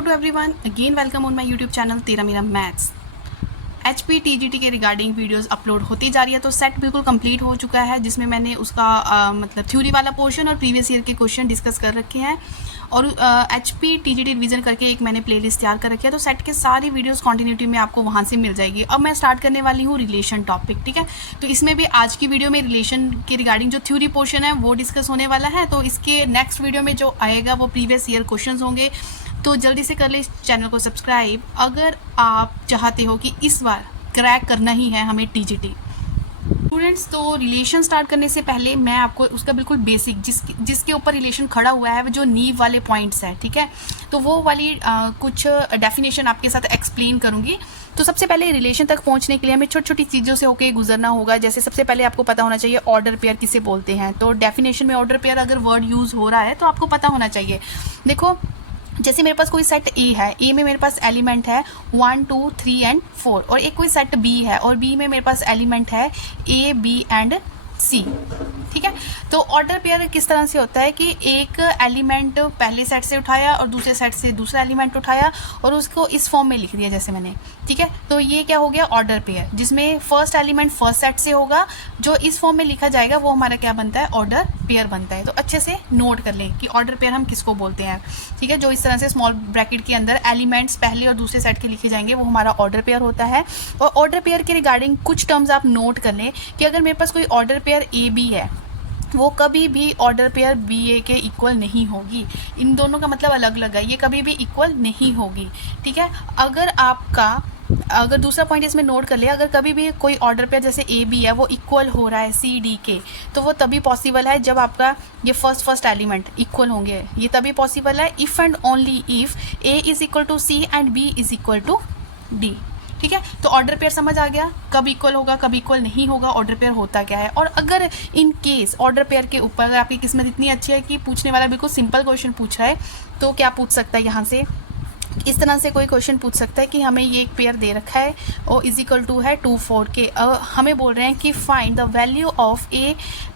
Hello to everyone, again welcome on my YouTube channel तेरा मेरा maths. HP TGT के regarding videos upload होती जा रही है। तो सेट बिल्कुल कंप्लीट हो चुका है, जिसमें मैंने उसका मतलब थ्योरी वाला पोर्शन और प्रीवियस ईयर के क्वेश्चन डिस्कस कर रखे हैं। और HP TGT रिवीजन करके एक मैंने प्लेलिस्ट तैयार कर रखी है। तो सेट के सारी वीडियोस कंटिन्यूटी में आपको वहाँ से मिल जाएगी। अब मैं स्टार्ट करने वाली हूँ रिलेशन टॉपिक, ठीक है। तो इसमें भी आज की वीडियो में रिलेशन के रिगार्डिंग जो थ्योरी पोर्शन है वो डिस्कस होने वाला है। तो इसके नेक्स्ट वीडियो में जो आएगा वो प्रीवियस ईयर क्वेश्चन होंगे। तो जल्दी से कर ले इस चैनल को सब्सक्राइब अगर आप चाहते हो कि इस बार क्रैक करना ही है हमें TGT। स्टूडेंट्स, तो रिलेशन स्टार्ट करने से पहले मैं आपको उसका बिल्कुल बेसिक जिसके ऊपर रिलेशन खड़ा हुआ है, जो नींव वाले पॉइंट्स है, ठीक है, तो वो वाली कुछ डेफिनेशन आपके साथ एक्सप्लेन करूंगी। तो सबसे पहले रिलेशन तक पहुंचने के लिए हमें छोटी छोटी चीज़ों से होकर गुजरना होगा। जैसे सबसे पहले आपको पता होना चाहिए ऑर्डर पेयर किसे बोलते हैं। तो डेफिनेशन में ऑर्डर पेयर अगर वर्ड यूज़ हो रहा है तो आपको पता होना चाहिए। देखो, जैसे मेरे पास कोई सेट ए है, ए में मेरे पास एलिमेंट है 1 2 3 एंड 4, और एक कोई सेट बी है और बी में मेरे पास एलिमेंट है ए बी एंड सी, ठीक है। तो ऑर्डर पेयर किस तरह से होता है कि एक एलिमेंट पहले सेट से उठाया और दूसरे सेट से दूसरा एलिमेंट उठाया और उसको इस फॉर्म में लिख दिया जैसे मैंने, ठीक है। तो ये क्या हो गया ऑर्डर पेयर, जिसमें फर्स्ट एलिमेंट फर्स्ट सेट से होगा, जो इस फॉर्म में लिखा जाएगा वो हमारा क्या बनता है, ऑर्डर पेयर बनता है। तो अच्छे से नोट कर लें कि ऑर्डर पेयर हम किसको बोलते हैं, ठीक है। जो इस तरह से स्मॉल ब्रैकेट के अंदर एलिमेंट्स पहले और दूसरे सेट के लिखे जाएंगे वो हमारा ऑर्डर पेयर होता है। और ऑर्डर पेयर के रिगार्डिंग कुछ टर्म्स आप नोट कर लें कि अगर मेरे पास कोई ऑर्डर पेयर ए बी है, वो कभी भी ऑर्डर पेयर बी ए के इक्वल नहीं होगी। इन दोनों का मतलब अलग अलग है, ये कभी भी इक्वल नहीं होगी, ठीक है। अगर दूसरा पॉइंट इसमें नोट कर लिया, अगर कभी भी कोई ऑर्डर पेयर जैसे ए बी है वो इक्वल हो रहा है सी डी के, तो वो तभी पॉसिबल है जब आपका ये फर्स्ट एलिमेंट इक्वल होंगे। ये तभी पॉसिबल है if and only if A is equal to C and B is equal to D, ठीक है। तो ऑर्डर पेयर समझ आ गया, कब इक्वल होगा कब इक्वल नहीं होगा, ऑर्डर पेयर होता क्या है। और अगर इन केस ऑर्डर पेयर के ऊपर अगर आपकी किस्मत इतनी अच्छी है कि पूछने वाला बिल्कुल सिंपल क्वेश्चन पूछ रहा है, तो क्या पूछ सकता है, यहाँ से इस तरह से कोई क्वेश्चन पूछ सकता है कि हमें ये एक पेयर दे रखा है और इज इक्वल टू है 2 4 के। हमें बोल रहे हैं कि find the value of A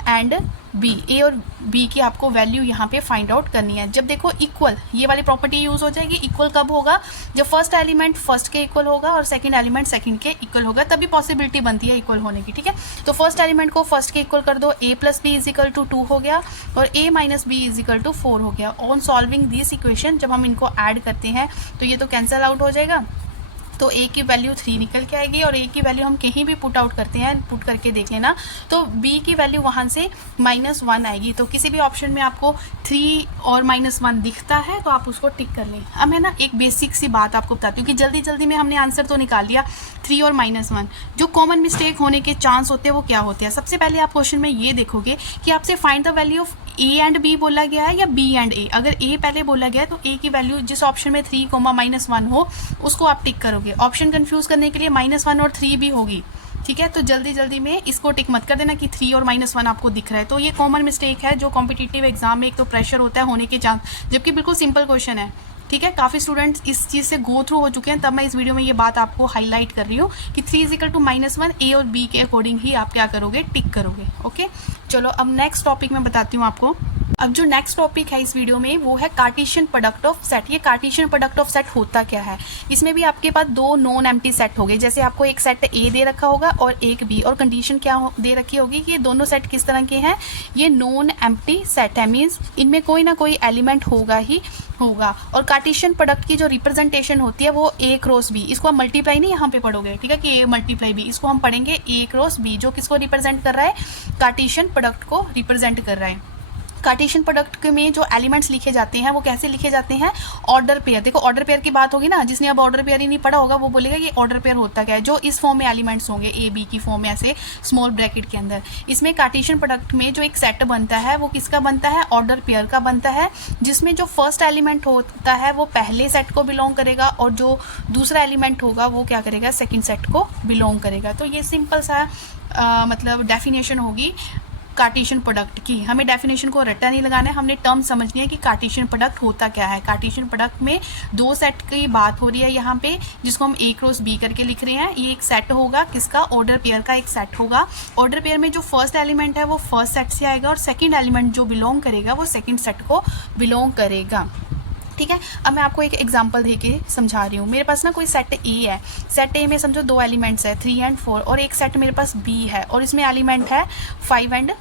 and b, a और बी की आपको वैल्यू यहाँ पे फाइंड आउट करनी है। जब देखो इक्वल, ये वाली प्रॉपर्टी यूज़ हो जाएगी। इक्वल कब होगा, जब फर्स्ट एलिमेंट फर्स्ट के इक्वल होगा और सेकंड एलिमेंट सेकंड के इक्वल होगा, तभी पॉसिबिलिटी बनती है इक्वल होने की, ठीक है। तो फर्स्ट एलिमेंट को फर्स्ट के इक्वल कर दो, A plus B is equal to 2 हो गया और A minus B is equal to 4 हो गया। ऑन सॉल्विंग दिस इक्वेशन जब हम इनको ऐड करते हैं तो ये तो कैंसिल आउट हो जाएगा, तो ए की वैल्यू 3 निकल के आएगी। और ए की वैल्यू हम कहीं भी पुट आउट करते हैं, पुट करके देख लेना, तो बी की वैल्यू वहाँ से -1 आएगी। तो किसी भी ऑप्शन में आपको 3 और -1 दिखता है तो आप उसको टिक कर लें। अब मैं ना एक बेसिक सी बात आपको बताती हूँ कि जल्दी जल्दी में हमने आंसर तो निकाल लिया 3 और -1, जो कॉमन मिस्टेक होने के चांस होते हैं वो क्या होते हैं। सबसे पहले आप क्वेश्चन में ये देखोगे कि आपसे find the value of A and B बोला गया है या बी एंड ए। अगर ए पहले बोला गया है तो ए की वैल्यू जिस ऑप्शन में 3, -1 हो उसको आप टिक करोगे। ऑप्शन कंफ्यूज करने के लिए -1 और 3 भी होगी, ठीक है। तो जल्दी जल्दी में इसको टिक मत कर देना कि 3 और -1 आपको दिख रहा है। तो ये कॉमन मिस्टेक है जो कॉम्पिटिटिव एग्जाम में एक तो प्रेशर होता है होने के चांस, जबकि बिल्कुल सिंपल क्वेश्चन है, ठीक है। काफ़ी स्टूडेंट्स इस चीज़ से गो थ्रू हो चुके हैं, तब मैं इस वीडियो में ये बात आपको हाईलाइट कर रही हूँ कि 3 इज इक्वल टू -1 ए और बी के अकॉर्डिंग ही आप क्या करोगे, टिक करोगे, ओके। चलो अब नेक्स्ट टॉपिक में बताती हूँ आपको। अब जो नेक्स्ट टॉपिक है इस वीडियो में वो है कार्टेशियन प्रोडक्ट ऑफ सेट। ये कार्टेशियन प्रोडक्ट ऑफ सेट होता क्या है, इसमें भी आपके पास 2 नॉन एम्प्टी सेट हो गए। जैसे आपको एक सेट ए दे रखा होगा और एक बी, और कंडीशन क्या दे रखी होगी कि ये दोनों सेट किस तरह के हैं, ये नॉन एम्प्टी सेट है, मीन्स इनमें कोई ना कोई एलिमेंट होगा ही होगा। और कार्टेशियन प्रोडक्ट की जो रिप्रेजेंटेशन होती है वो ए क्रॉस बी, इसको हम मल्टीप्लाई नहीं यहाँ पे पढ़ोगे, ठीक है, कि ए मल्टीप्लाई बी, इसको हम पढ़ेंगे ए क्रॉस बी, जो किसको रिप्रेजेंट कर रहा है, कार्टेशियन प्रोडक्ट को रिप्रेजेंट कर रहा है। कार्टेशियन प्रोडक्ट में जो एलिमेंट्स लिखे जाते हैं वो कैसे लिखे जाते हैं, ऑर्डर पेयर। देखो ऑर्डर पेयर की बात होगी ना, जिसने अब ऑर्डर पेयर ही नहीं पढ़ा होगा वो बोलेगा ये ऑर्डर पेयर होता क्या है। जो इस फॉर्म में एलिमेंट्स होंगे ए बी की फॉर्म में ऐसे स्मॉल ब्रैकेट के अंदर, इसमें कार्टेशियन प्रोडक्ट में जो एक सेट बनता है वो किसका बनता है, ऑर्डर पेयर का बनता है, जिसमें जो फर्स्ट एलिमेंट होता है वो पहले सेट को बिलोंग करेगा और जो दूसरा एलिमेंट होगा वो क्या करेगा, सेकेंड सेट को बिलोंग करेगा। तो ये सिंपल सा मतलब डेफिनेशन होगी कार्टेशियन प्रोडक्ट की। हमें डेफिनेशन को रट्टा नहीं लगाना है, हमने टर्म समझनी है कि कार्टेशियन प्रोडक्ट होता क्या है। कार्टेशियन प्रोडक्ट में 2 सेट की बात हो रही है यहाँ पे, जिसको हम ए क्रॉस बी करके लिख रहे हैं। ये एक सेट होगा किसका, ऑर्डर पेयर का एक सेट होगा। ऑर्डर पेयर में जो फर्स्ट एलिमेंट है वो फर्स्ट सेट से आएगा और सेकेंड एलिमेंट जो बिलोंग करेगा वो सेकेंड सेट को बिलोंग करेगा। ठीक है। अब मैं आपको एक एग्जांपल दे के समझा रही हूँ। मेरे पास ना कोई सेट ए है, सेट ए में समझो 2 एलिमेंट्स है 3 एंड 4, और एक सेट मेरे पास बी है और इसमें एलिमेंट है 5 एंड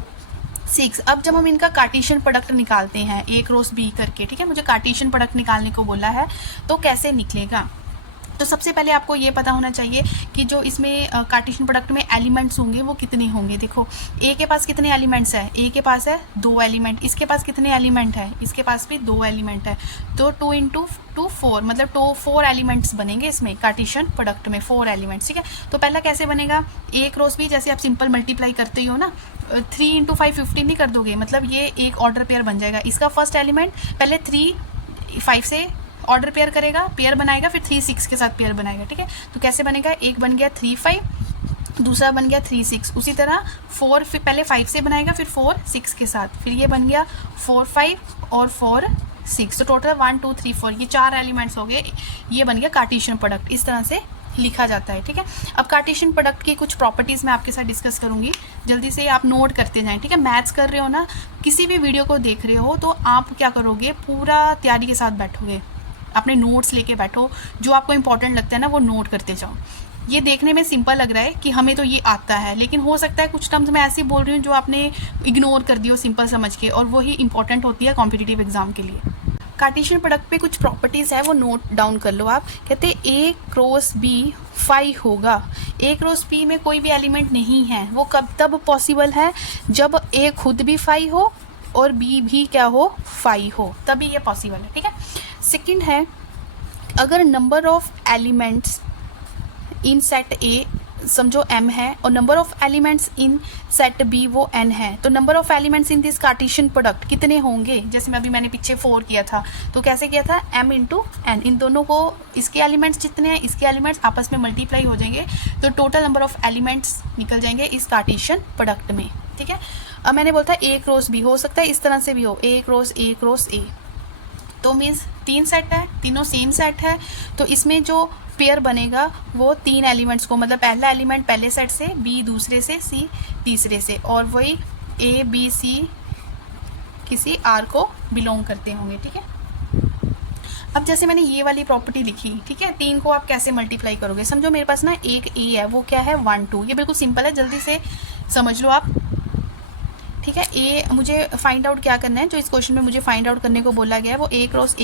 6। अब जब हम इनका कार्टेशियन प्रोडक्ट निकालते हैं ए क्रॉस बी करके, ठीक है, मुझे कार्टेशियन प्रोडक्ट निकालने को बोला है, तो कैसे निकलेगा? तो सबसे पहले आपको ये पता होना चाहिए कि जो इसमें कार्टेशियन प्रोडक्ट में एलिमेंट्स होंगे वो कितने होंगे। देखो ए के पास कितने एलिमेंट्स है, ए के पास है 2 एलिमेंट, इसके पास कितने एलिमेंट है, इसके पास भी 2 एलिमेंट है, तो 2 × 2 4, मतलब 4 एलिमेंट्स बनेंगे इसमें कार्टेशियन प्रोडक्ट में, 4 एलिमेंट्स, ठीक है। तो पहला कैसे बनेगा, ए क्रॉस बी, जैसे आप सिंपल मल्टीप्लाई करते ही हो ना, 3 × 5 15 नहीं कर दोगे, मतलब ये एक ऑर्डर पेयर बन जाएगा। इसका फर्स्ट एलिमेंट पहले 3 5 से ऑर्डर पेयर करेगा, पेयर बनाएगा, फिर 3 6 के साथ पेयर बनाएगा, ठीक है। तो कैसे बनेगा, एक बन गया 3 5, दूसरा बन गया 3 6, उसी तरह 4 फिर पहले 5 से बनाएगा, फिर 4 6 के साथ, फिर ये बन गया 4 5 और 4 6, तो टोटल 1 2 3 4, ये 4 एलिमेंट्स हो गए। ये बन गया कार्टेशियन प्रोडक्ट, इस तरह से लिखा जाता है, ठीक है। अब कार्टेशियन प्रोडक्ट की कुछ प्रॉपर्टीज़ मैं आपके साथ डिस्कस करूंगी, जल्दी से आप नोट करते जाएं, ठीक है। मैथ्स कर रहे हो ना, किसी भी वीडियो को देख रहे हो तो आप क्या करोगे, पूरा तैयारी के साथ बैठोगे, अपने नोट्स लेके बैठो, जो आपको इंपॉर्टेंट लगता है ना वो नोट करते जाओ। ये देखने में सिंपल लग रहा है कि हमें तो ये आता है, लेकिन हो सकता है कुछ टर्म्स मैं ऐसी बोल रही हूँ जो आपने इग्नोर कर दियो सिंपल समझ के, और वही इंपॉर्टेंट होती है कॉम्पिटिटिव एग्जाम के लिए। कार्टेशियन प्रोडक्ट पे कुछ प्रॉपर्टीज़ है, वो नोट डाउन कर लो आप। कहते हैं ए क्रॉस बी 5 होगा, ए क्रॉस बी में कोई भी एलिमेंट नहीं है, वो कब तब पॉसिबल है जब ए खुद भी 5 हो और बी भी क्या हो, 5 हो, तभी ये पॉसिबल है, ठीक है। सेकंड है, अगर number of elements in set ए समझो m है और number of elements in set b वो n है, तो number of elements in this Cartesian product कितने होंगे। जैसे मैंने पीछे 4 किया था, तो कैसे किया था, m × n, इन दोनों को, इसके एलिमेंट्स जितने हैं इसके एलिमेंट्स आपस में मल्टीप्लाई हो जाएंगे, तो टोटल नंबर ऑफ एलिमेंट्स निकल जाएंगे इस कार्टेशियन प्रोडक्ट में, ठीक है। अब मैंने बोला था ए क्रॉस बी, हो सकता है इस तरह से भी हो, ए क्रॉस ए, तो मीन्स 3 सेट है, तीनों सेम सेट है, तो इसमें जो पेयर बनेगा वो 3 एलिमेंट्स को, मतलब पहला एलिमेंट पहले सेट से, बी दूसरे से, सी तीसरे से, और वही ए बी सी किसी आर को बिलोंग करते होंगे, ठीक है। अब जैसे मैंने ये वाली प्रॉपर्टी लिखी, ठीक है, 3 को आप कैसे मल्टीप्लाई करोगे, समझो मेरे पास ना एक ए है, वो क्या है 1 2, ये बिल्कुल सिंपल है, जल्दी से समझ लो आप, ठीक है। ए मुझे फाइंड आउट क्या करना है, जो इस क्वेश्चन में मुझे फाइंड आउट करने को बोला गया है वो ए क्रॉस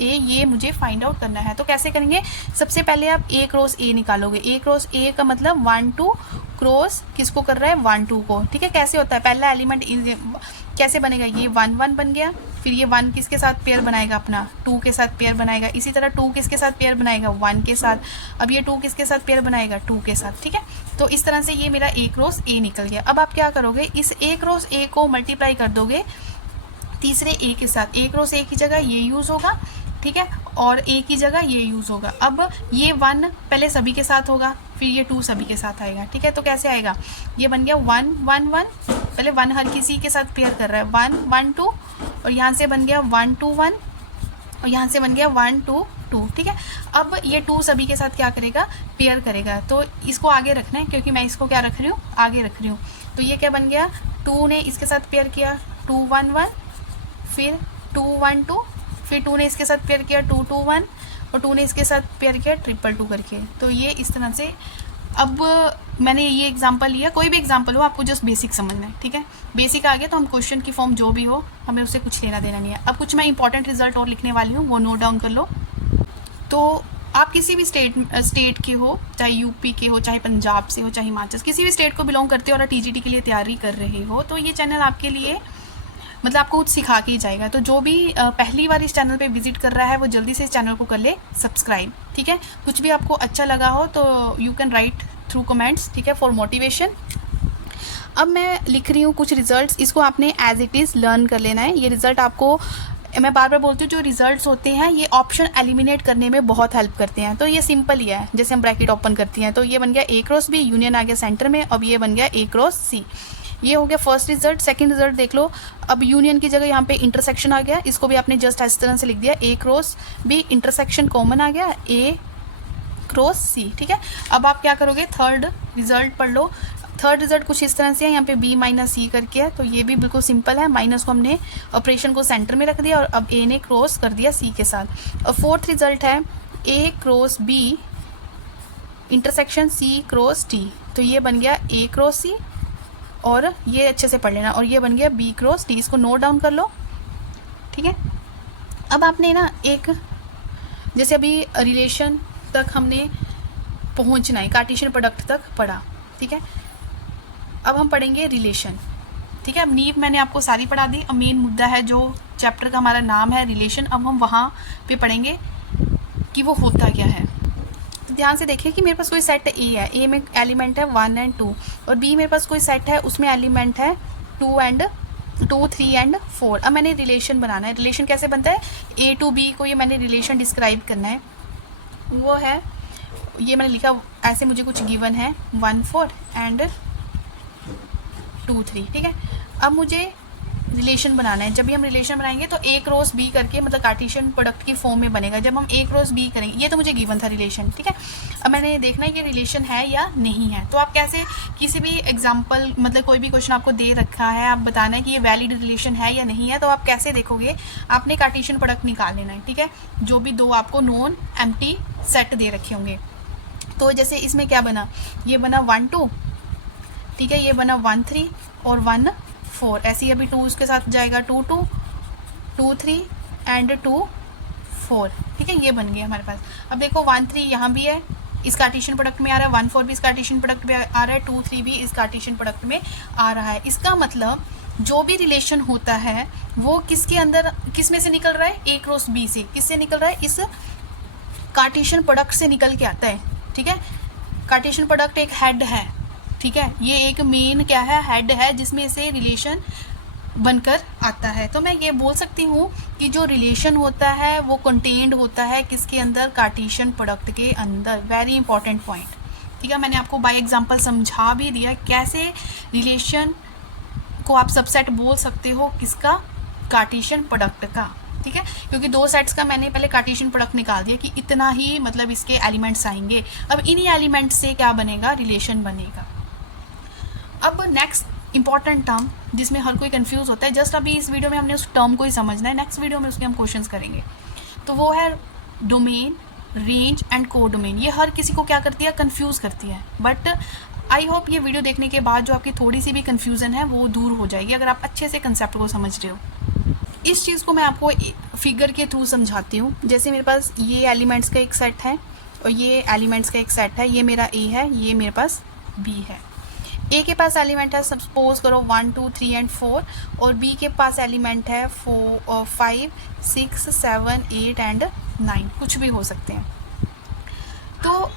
ए, ये मुझे फाइंड आउट करना है। तो कैसे करेंगे, सबसे पहले आप ए क्रॉस ए निकालोगे, ए क्रॉस ए का मतलब 1 2 क्रॉस किसको कर रहा है, 1 2 को, ठीक है। कैसे होता है, पहला एलिमेंट कैसे बनेगा, ये 1 1 बन गया, फिर ये 1 किसके साथ पेयर बनाएगा, अपना 2 के साथ पेयर बनाएगा, इसी तरह 2 किसके साथ पेयर बनाएगा, 1 के साथ, अब ये 2 किसके साथ पेयर बनाएगा, 2 के साथ, ठीक है। तो इस तरह से ये मेरा ए क्रॉस ए निकल गया। अब आप क्या करोगे, इस ए क्रॉस ए को मल्टीप्लाई कर दोगे तीसरे ए के साथ, ए क्रॉस ए की जगह ये यूज़ होगा, ठीक है, और ए की जगह ये यूज़ होगा। अब ये 1 पहले सभी के साथ होगा, फिर ये 2 सभी के साथ आएगा, ठीक है। तो कैसे आएगा, ये बन गया 1 1 1, पहले 1 हर किसी के साथ पेयर कर रहा है, 1 1 2, और यहाँ से बन गया 1 2 1, और यहाँ से बन गया 1 2 2, ठीक है। अब ये 2 सभी के साथ क्या करेगा, पेयर करेगा, तो इसको आगे रखना है, क्योंकि मैं इसको क्या रख रही हूँ, आगे रख रही हूँ। तो ये क्या बन गया, 2 ने इसके साथ पेयर किया 2 1 1, फिर 2 1 2, फिर 2 ने इसके साथ पेयर किया 2 2 1, और 2 ने इसके साथ पेयर किया 2 2 2 करके। तो ये इस तरह से, अब मैंने ये एग्जांपल लिया, कोई भी एग्जांपल हो आपको जस्ट बेसिक समझना है, ठीक है। बेसिक आ गया तो हम क्वेश्चन की फॉर्म जो भी हो हमें उससे कुछ लेना देना नहीं है। अब कुछ मैं इंपॉर्टेंट रिजल्ट और लिखने वाली हूँ, वो नोट डाउन कर लो। तो आप किसी भी स्टेट के हो, चाहे यूपी के हो, चाहे पंजाब से हो, चाहे हिमाचल, किसी भी स्टेट को बिलोंग करते हो और टीजीटी के लिए तैयारी कर रहे हो, तो ये चैनल आपके लिए मतलब आपको कुछ सिखा के ही जाएगा। तो जो भी पहली बार इस चैनल पे विजिट कर रहा है वो जल्दी से इस चैनल को कर ले सब्सक्राइब, ठीक है। कुछ भी आपको अच्छा लगा हो तो you can write through comments, ठीक है, फॉर मोटिवेशन। अब मैं लिख रही हूँ कुछ रिजल्ट्स, इसको आपने एज इट इज़ लर्न कर लेना है। ये रिज़ल्ट आपको, मैं बार बार बोलती हूँ, जो रिजल्ट्स होते हैं ये ऑप्शन एलिमिनेट करने में बहुत हेल्प करते हैं। तो ये सिंपल ही है, जैसे हम ब्रैकेट ओपन करती हैं, तो ये बन गया ए क्रॉस बी, यूनियन आ गया सेंटर में, अब ये बन गया ए क्रॉस सी। ये हो गया फर्स्ट रिजल्ट। सेकंड रिजल्ट देख लो, अब यूनियन की जगह यहाँ पे इंटरसेक्शन आ गया, इसको भी आपने जस्ट इस तरह से लिख दिया, ए क्रॉस बी, इंटरसेक्शन कॉमन आ गया, ए क्रॉस सी, ठीक है। अब आप क्या करोगे, थर्ड रिजल्ट पढ़ लो, थर्ड रिजल्ट कुछ इस तरह से है, यहाँ पे b माइनस सी करके है, तो ये भी बिल्कुल सिंपल है। माइनस को हमने ऑपरेशन को सेंटर में रख दिया और अब a ने क्रॉस कर दिया c के साथ। और फोर्थ रिजल्ट है a cross b intersection c cross d, तो ये बन गया a क्रॉस c और ये अच्छे से पढ़ लेना, और ये बन गया b क्रॉस d। इसको नोट डाउन कर लो, ठीक है। अब आपने ना एक, जैसे अभी रिलेशन तक हमने पहुंचना है, कार्टेशियन प्रोडक्ट तक पढ़ा, ठीक है। अब हम पढ़ेंगे रिलेशन, ठीक है। अब नींव मैंने आपको सारी पढ़ा दी। अब मेन मुद्दा है जो चैप्टर का हमारा नाम है रिलेशन, अब हम वहाँ पे पढ़ेंगे कि वो होता क्या है। तो ध्यान से देखिए कि मेरे पास कोई सेट ए है, ए में एलिमेंट है 1 और 2, और बी मेरे पास कोई सेट है उसमें एलिमेंट है 2, 3 एंड 4। अब मैंने रिलेशन बनाना है। रिलेशन कैसे बनता है, ए टू बी को ये मैंने रिलेशन डिस्क्राइब करना है। वो है, ये मैंने लिखा ऐसे, मुझे कुछ गिवन है 1 4 एंड 2 3, ठीक है। अब मुझे रिलेशन बनाना है। जब भी हम रिलेशन बनाएंगे तो ए क्रॉस बी करके, मतलब कार्टेशियन प्रोडक्ट की फॉर्म में बनेगा। जब हम ए क्रॉस बी करेंगे, ये तो मुझे गिवन था रिलेशन, ठीक है। अब मैंने देखना है कि रिलेशन है या नहीं है। तो आप कैसे, किसी भी एग्जांपल, मतलब कोई भी क्वेश्चन आपको दे रखा है, आप बताना है कि ये वैलिड रिलेशन है या नहीं है, तो आप कैसे देखोगे, आपने कार्टेशियन प्रोडक्ट निकाल लेना है, ठीक है। जो भी दो आपको नॉन एम्प्टी सेट दे रखे होंगे। तो जैसे इसमें क्या बना, ये बना 1 2, ठीक है, ये बना 1 3 और 1 4। ऐसे ही अभी 2 उसके साथ जाएगा 2 2, 2 3 एंड 2 4, ठीक है। ये बन गया हमारे पास। अब देखो 1 3 यहाँ भी है, इस कार्टेशियन प्रोडक्ट में आ रहा है, 1 4 भी इस कार्टेशियन प्रोडक्ट में आ रहा है, 2 3 भी इस कार्टेशियन प्रोडक्ट में आ रहा है। इसका मतलब जो भी रिलेशन होता है वो किसके अंदर, किस में से निकल रहा है, ए क्रॉस बी से। किससे निकल रहा है, इस कार्टेशियन प्रोडक्ट से निकल के आता है, ठीक है। कार्टेशियन प्रोडक्ट एक हेड है, ठीक है, ये एक मेन क्या है, हेड है, जिसमें से रिलेशन बनकर आता है। तो मैं ये बोल सकती हूँ कि जो रिलेशन होता है वो कंटेन्ड होता है किसके अंदर, कार्टेशियन प्रोडक्ट के अंदर। वेरी इंपॉर्टेंट पॉइंट, ठीक है। मैंने आपको बाय एग्जांपल समझा भी दिया कैसे रिलेशन को आप सबसेट बोल सकते हो, किसका, कार्टेशियन प्रोडक्ट का, ठीक है। क्योंकि दो सेट्स का मैंने पहले कार्टेशियन प्रोडक्ट निकाल दिया कि इतना ही, मतलब इसके एलिमेंट्स आएंगे। अब इन्हीं एलिमेंट्स से क्या बनेगा, रिलेशन बनेगा। अब नेक्स्ट इंपॉर्टेंट टर्म जिसमें हर कोई कंफ्यूज होता है, जस्ट अभी इस वीडियो में हमने उस टर्म को ही समझना है, नेक्स्ट वीडियो में उसके हम क्वेश्चंस करेंगे। तो वो है डोमेन, रेंज एंड कोडोमेन। ये हर किसी को क्या करती है, कंफ्यूज करती है। बट आई होप ये वीडियो देखने के बाद जो आपकी थोड़ी सी भी कन्फ्यूज़न है वो दूर हो जाएगी, अगर आप अच्छे से कंसेप्ट को समझ रहे हो। इस चीज़ को मैं आपको फिगर के थ्रू समझाती हूँ। जैसे मेरे पास ये एलिमेंट्स का एक सेट है और ये एलिमेंट्स का एक सेट है, ये मेरा ए है, ये मेरे पास बी है। ए के पास एलिमेंट है, सपोज करो 1 2 3 एंड 4, और बी के पास एलिमेंट है 4 5 6 7 8 एंड 9, कुछ भी हो सकते हैं। तो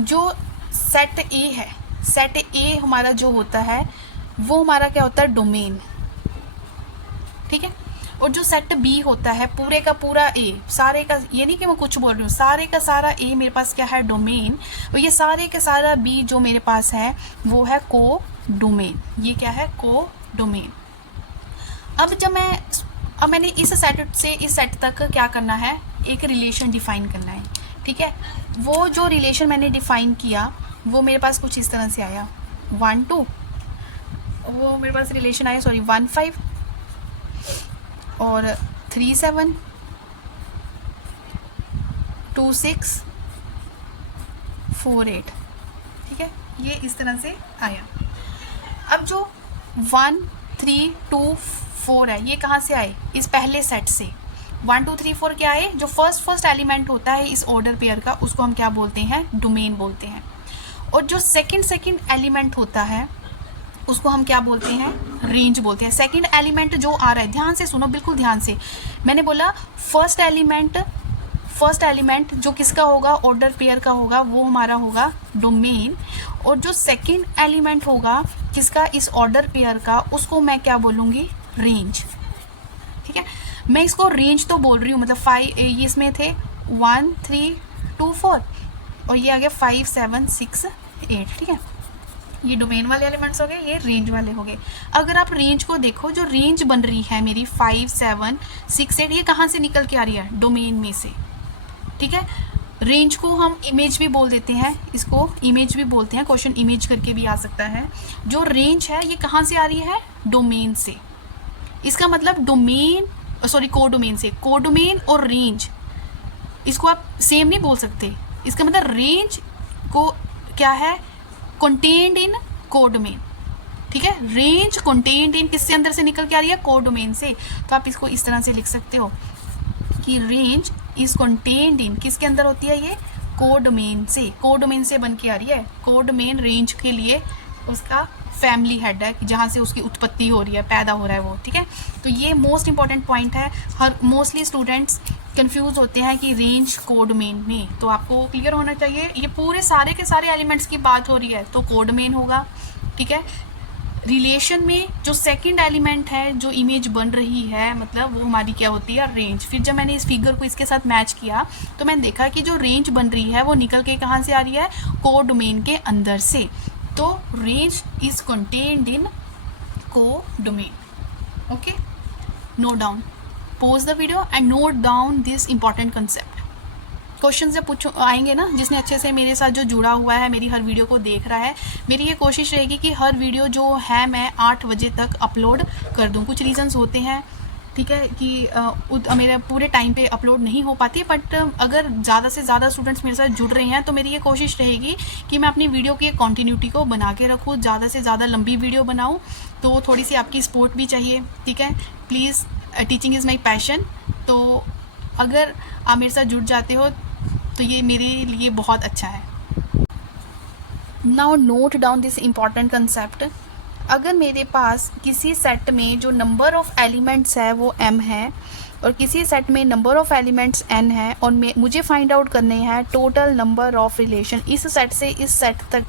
जो सेट ए है, सेट ए हमारा जो होता है वो हमारा क्या होता है, डोमेन, ठीक है। और जो सेट बी होता है, पूरे का पूरा ए, सारे का, ये नहीं कि मैं कुछ बोल रही हूँ, सारे का सारा ए मेरे पास क्या है, डोमेन। और ये सारे का सारा बी जो मेरे पास है वो है को डोमेन। ये क्या है, को डोमेन। अब मैंने इस सेट से इस सेट तक क्या करना है, एक रिलेशन डिफाइन करना है, ठीक है। वो जो रिलेशन मैंने डिफाइन किया वो मेरे पास कुछ इस तरह से आया, 1 2, वो मेरे पास रिलेशन आया, 1 5 और 3 7 2 6 4 8, ठीक है। ये इस तरह से आया। अब जो 1 3 2 4 है, ये कहाँ से आए, इस पहले सेट से। 1 2 3 4 क्या आए, जो फर्स्ट एलिमेंट होता है इस ऑर्डर पेयर का, उसको हम क्या बोलते हैं, डोमेन बोलते हैं। और जो सेकंड एलिमेंट होता है उसको हम क्या बोलते हैं, रेंज बोलते हैं। सेकंड एलिमेंट जो आ रहा है, ध्यान से सुनो, बिल्कुल ध्यान से, मैंने बोला फर्स्ट एलिमेंट जो किसका होगा, ऑर्डर पेयर का होगा, वो हमारा होगा डोमेन। और जो सेकंड एलिमेंट होगा किसका, इस ऑर्डर पेयर का, उसको मैं क्या बोलूँगी, रेंज, ठीक है। मैं इसको रेंज तो बोल रही हूँ, मतलब 5, ये इसमें थे 1 3 2 4 और ये आ गया 5 7 6 8, ठीक है। ये डोमेन वाले एलिमेंट्स हो गए, ये रेंज वाले हो गए। अगर आप रेंज को देखो, जो रेंज बन रही है मेरी 5 7 6 8, ये कहाँ से निकल के आ रही है, डोमेन में से, ठीक है। रेंज को हम इमेज भी बोल देते हैं, इसको इमेज भी बोलते हैं, क्वेश्चन इमेज करके भी आ सकता है। जो रेंज है ये कहाँ से आ रही है? डोमेन से। इसका मतलब डोमेन, सॉरी कोडोमेन से। कोडोमेन और रेंज इसको आप सेम नहीं बोल सकते। इसका मतलब रेंज को क्या है? कंटेन्ड इन कोडोमेन, ठीक है। रेंज कंटेन्ड इन किससे अंदर से निकल के आ रही है? कोडोमेन से। तो आप इसको इस तरह से लिख सकते हो कि रेंज इज कंटेन्ड इन, किसके अंदर होती है ये? कोडोमेन से। कोडोमेन से बन के आ रही है। कोडोमेन रेंज के लिए उसका फैमिली हेड है, जहाँ से उसकी उत्पत्ति हो रही है, पैदा हो रहा है वो, ठीक है। तो ये मोस्ट इंपॉर्टेंट पॉइंट है। हर मोस्टली स्टूडेंट्स कंफ्यूज होते हैं कि रेंज कोडोमेन में, तो आपको क्लियर होना चाहिए ये पूरे सारे के सारे एलिमेंट्स की बात हो रही है तो कोडोमेन होगा, ठीक है। रिलेशन में जो सेकंड एलिमेंट है, जो इमेज बन रही है, मतलब वो हमारी क्या होती है? रेंज। फिर जब मैंने इस फिगर को इसके साथ मैच किया तो मैंने देखा कि जो रेंज बन रही है वो निकल के कहाँ से आ रही है? कोडोमेन के अंदर से। तो range is contained in codomain. Okay, note down, pause the video and note down this important concept. Question जब पूछो आएंगे ना, जिसने अच्छे से मेरे साथ जो जुड़ा हुआ है, मेरी हर वीडियो को देख रहा है, मेरी ये कोशिश रहेगी कि हर वीडियो जो है मैं 8 बजे तक अपलोड कर दूं। कुछ रीजंस होते हैं, ठीक है, कि मेरे पूरे टाइम पे अपलोड नहीं हो पाती है, बट अगर ज़्यादा से ज़्यादा स्टूडेंट्स मेरे साथ जुड़ रहे हैं तो मेरी ये कोशिश रहेगी कि मैं अपनी वीडियो की एक कॉन्टीन्यूटी को बना के रखूँ, ज़्यादा से ज़्यादा लंबी वीडियो बनाऊँ। तो थोड़ी सी आपकी सपोर्ट भी चाहिए, ठीक है। Please, teaching is my passion. तो अगर आप मेरे साथ जुड़ जाते हो तो ये मेरे लिए बहुत अच्छा है। Now note down this important concept. अगर मेरे पास किसी सेट में जो नंबर ऑफ एलिमेंट्स है वो m है और किसी सेट में नंबर ऑफ एलिमेंट्स n है और मुझे फाइंड आउट करने हैं टोटल नंबर ऑफ रिलेशन, इस सेट से इस सेट तक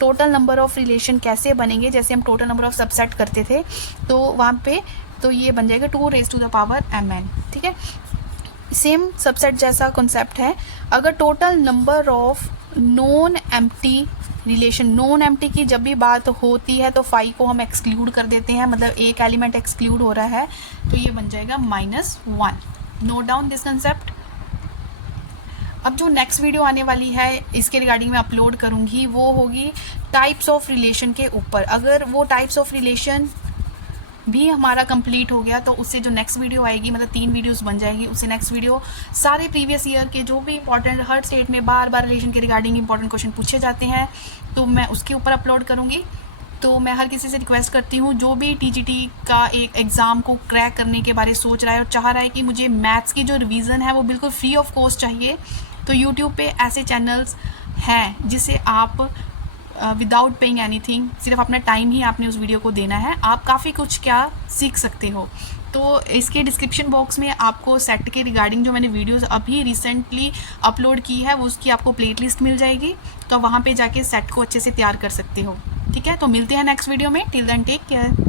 टोटल नंबर ऑफ रिलेशन कैसे बनेंगे, जैसे हम टोटल नंबर ऑफ सबसेट करते थे तो वहाँ पे तो ये बन जाएगा 2⁻mn, ठीक है। सेम सबसेट जैसा कॉन्सेप्ट है। अगर total number of non empty relation, non empty की जब भी बात होती है तो 5 को हम एक्सक्लूड कर देते हैं, मतलब एक एलिमेंट एक्सक्लूड हो रहा है, तो ये बन जाएगा -1। Note down this concept. अब जो नेक्स्ट वीडियो आने वाली है इसके रिगार्डिंग मैं अपलोड करूँगी, वो होगी टाइप्स ऑफ रिलेशन के ऊपर। अगर वो टाइप्स ऑफ रिलेशन भी हमारा कंप्लीट हो गया तो उससे जो नेक्स्ट वीडियो आएगी, मतलब 3 वीडियोस बन जाएगी, उससे नेक्स्ट वीडियो सारे प्रीवियस ईयर के जो भी इंपॉर्टेंट, हर स्टेट में बार बार रिलेशन के रिगार्डिंग इंपॉर्टेंट क्वेश्चन पूछे जाते हैं, तो मैं उसके ऊपर अपलोड करूँगी। तो मैं हर किसी से रिक्वेस्ट करती हूँ जो भी टीजीटी का एक एग्ज़ाम को क्रैक करने के बारे सोच रहा है और चाह रहा है कि मुझे मैथ्स की जो रिवीजन है वो बिल्कुल फ्री ऑफ कॉस्ट चाहिए, तो यूट्यूब पे ऐसे चैनल्स हैं जिसे आप विदाउट पेइंग एनीथिंग, सिर्फ अपना टाइम ही आपने उस वीडियो को देना है, आप काफ़ी कुछ क्या सीख सकते हो। तो इसके डिस्क्रिप्शन बॉक्स में आपको सेट के रिगार्डिंग जो मैंने वीडियोस अभी रिसेंटली अपलोड की है वो उसकी आपको प्लेलिस्ट मिल जाएगी, तो वहाँ पे जाके सेट को अच्छे से तैयार कर सकते हो, ठीक है। तो मिलते हैं नेक्स्ट वीडियो में, टिल देन टेक केयर।